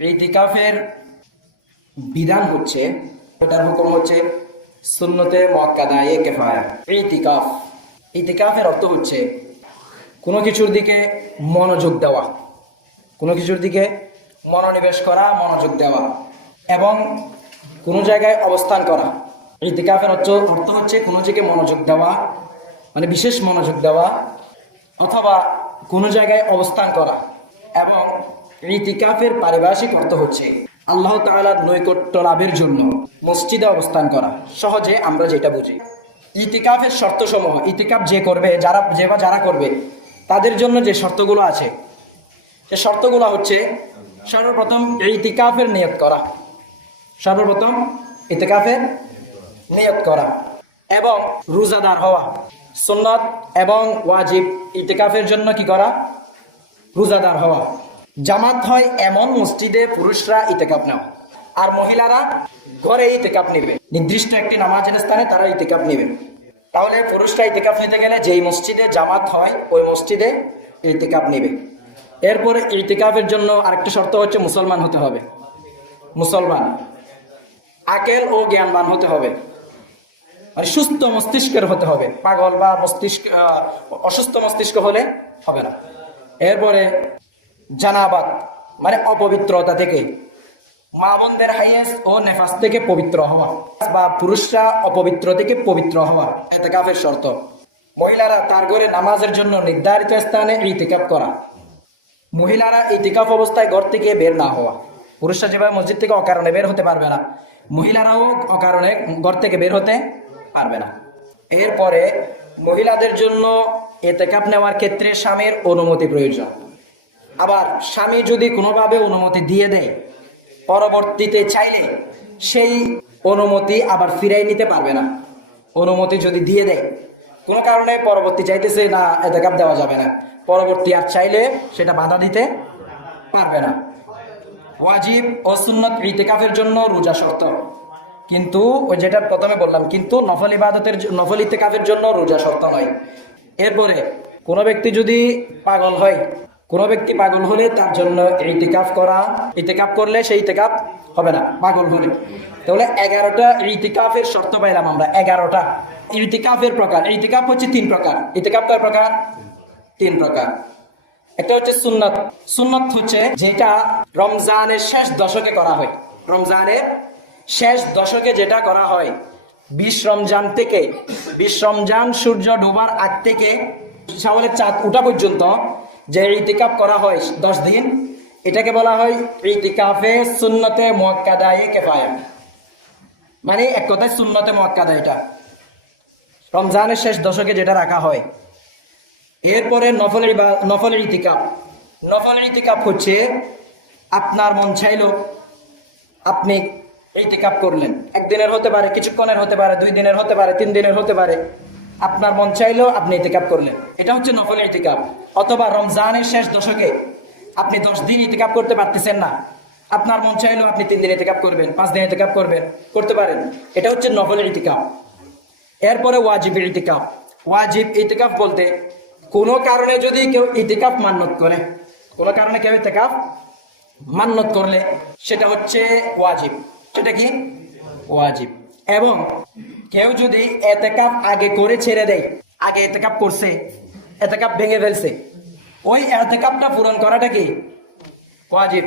ইতিকাফের বিধান হচ্ছে, এটার হুকুম হচ্ছে সুন্নতে মুআক্কাদায়ে কিফায়া। ইতিকাফের অর্থ হচ্ছে কোনো কিছুর দিকে মনোযোগ দেওয়া, কোনো কিছুর দিকে মনোনিবেশ করা, মনোযোগ দেওয়া এবং কোনো জায়গায় অবস্থান করা। ইতিকাফের অর্থ হচ্ছে কোনো জায়গায় মনোযোগ দেওয়া, মানে বিশেষ মনোযোগ দেওয়া, অথবা কোনো জায়গায় অবস্থান করা। এবং ইতিকাফের পারিভাষিক অর্থ হচ্ছে আল্লাহ তাআলার নৈকট্য লাভের জন্য মসজিদে অবস্থান করা। সহজে আমরা যেটা বুঝি, ইতিকাফের শর্তসমূহ, ইতিকাফ যে করবে, যারা করবে তাদের জন্য যে শর্তগুলো আছে, সে শর্তগুলো হচ্ছে সর্বপ্রথম ইতিকাফের নিয়ত করা, সর্বপ্রথম ইতিকাফের নিয়ত করা এবং রোজাদার হওয়া। সুন্নাত এবং ওয়াজিব ইতিকাফের জন্য কি করা? রোজাদার হওয়া। জামাত হয় এমন মসজিদে পুরুষরা ইতিকাফ নেওয়া, আর মহিলারা ঘরে ইতিকাফ নেবে, নির্দিষ্ট একটি নামাজের স্থানে তারা ইতিকাফ নেবে। তাহলে পুরুষরা ইতিকাফ নিতে গেলে যেই মসজিদে জামাত হয় ওই মসজিদে ইতিকাফ নেবে। এরপরে ইতিকাফের জন্য আরেকটা শর্ত হচ্ছে মুসলমান হতে হবে, মুসলমান, আকেল ও জ্ঞানবান হতে হবে, মানে সুস্থ মস্তিষ্কের হতে হবে। পাগল বা অসুস্থ মস্তিষ্ক হলে হবে না। এরপরে জানাবাত মানে অপবিত্রতা থেকে, মা বোনদের হাইয়েস ও নেফাস থেকে পবিত্র হওয়া, বা পুরুষরা অপবিত্র থেকে পবিত্র হওয়া ইতিকাফের শর্ত। মহিলারা তার ঘরে নামাজের জন্য নির্ধারিত স্থানে ইতিকাফ করা, মহিলারা ইতিকাফ অবস্থায় ঘর থেকে বের না হওয়া। পুরুষরা যেভাবে মসজিদ থেকে অকারণে বের হতে পারবে না, মহিলারাও অকারণে ঘর থেকে বের হতে পারবে না। এরপরে মহিলাদের জন্য ইতিকাফ নেওয়ার ক্ষেত্রে স্বামীর অনুমতি প্রয়োজন। আবার স্বামী যদি কোনোভাবে অনুমতি দিয়ে দেয়, পরবর্তীতে চাইলে সেই অনুমতি আবার ফিরাই নিতে পারবে না। অনুমতি যদি দিয়ে দেয়, কোনো কারণে পরবর্তী চাইতেছে না, ইতিকাফ দেওয়া যাবে না, পরবর্তী আর চাইলে সেটা বাধা দিতে পারবে না। ওয়াজিব ও সুন্নত ইতিকাফের জন্য রোজা শর্ত, কিন্তু ওই যেটা প্রথমে বললাম, কিন্তু নফল ইতিকাফের জন্য রোজা শর্ত নয়। এরপরে কোনো ব্যক্তি যদি পাগল হয়, কোনো ব্যক্তি পাগল হলে তার জন্য ইতিকাফ করলে সেই ইতিকাফ হবে না পাগল হলে। তাহলে 11টা ইতিকাফের শর্ত পাইলাম আমরা, 11টা ইতিকাফের প্রকার। ইতিকাফ হচ্ছে 3 প্রকার। ইতিকাফ কয় প্রকার? 3 প্রকার। একটা হচ্ছে সুন্নত। সুন্নত হচ্ছে যেটা রমজানের শেষ দশকে করা হয়, রমজানের শেষ দশকে যেটা করা হয়, 20 রমজান থেকে 20 রমজান সূর্য ডোবার আগ থেকে শাওয়ালের চাঁদ ওঠা পর্যন্ত যে ইতিকাফ করা হয় 10 দিন, এটাকে বলা হয় ইতিকাফে সুন্নতে মুআক্কাদায়ে কিফায়া। মানে এক কথায় সুন্নতে মুআক্কাদা, এটা রমজানের শেষ দশকে যেটা রাখা হয়। এরপরে নফল ইতিকাফ। নফল ইতিকাফ হচ্ছে আপনার মন চাইলো আপনি ইতিকাফ করলেন, একদিনের হতে পারে, কিছুক্ষণের হতে পারে, 2 দিনের হতে পারে, 3 দিনের হতে পারে। আপনার মন চাইলো আপনি ইতিকাফ করলেন, এটা হচ্ছে নফল ইতিকাফ। অথবা রমজানের শেষ দশকে আপনি 10 দিন ইতিকাফ করতে পারতেছেন না, আপনার মন চাইলো আপনি 3 দিন ইতিকাফ করবেন, 5 দিন ইতিকাফ করবেন, করতে পারেন, এটা হচ্ছে নফল ইতিকাফ। এরপরে ওয়াজিব ইতিকাফ। ওয়াজিব ইতিকাফ বলতে কোনো কারণে যদি কেউ ইতিকাফ মান্যত করে, কোনো কারণে কেউ ইতিকাফ মান্যত করলে সেটা হচ্ছে ওয়াজিব। সেটা কি? ওয়াজিব। এবং কেউ যদি ইতিকাফ আগে করে ছেড়ে দেয়, আগে ইতিকাফ করছে, ইতিকাফ ভেঙে ফেলছে, ওই ইতিকাফটা পূরণ করাটা কি? ওয়াজিব।